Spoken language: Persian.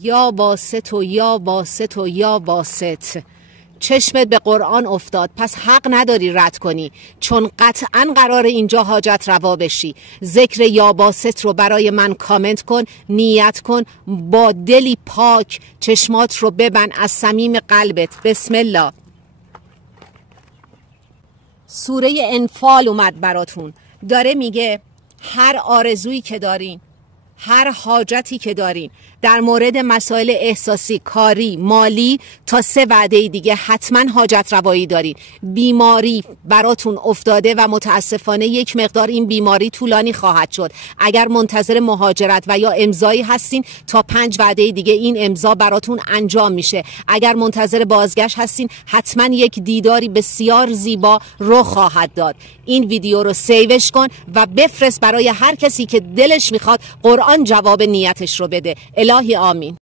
یا باسط و یا باسط و یا باسط. چشمت به قرآن افتاد، پس حق نداری رد کنی، چون قطعا قرار اینجا حاجت روا بشی. ذکر یا باسط رو برای من کامنت کن، نیت کن، با دلی پاک چشمات رو ببند از صمیم قلبت. بسم الله. سوره انفال اومد براتون، داره میگه هر آرزویی که دارین، هر حاجتی که دارین در مورد مسائل احساسی، کاری، مالی، تا 3 وعده دیگه حتما حاجت روایی دارین. بیماری براتون افتاده و متاسفانه یک مقدار این بیماری طولانی خواهد شد. اگر منتظر مهاجرت و یا امضایی هستین، تا 5 وعده دیگه این امضا براتون انجام میشه. اگر منتظر بازگشت هستین، حتما یک دیداری بسیار زیبا رخ خواهد داد. این ویدیو رو سیوش کن و بفرست برای هر کسی که دلش میخواد قرآن جواب نیتش رو بده. الهی آمین.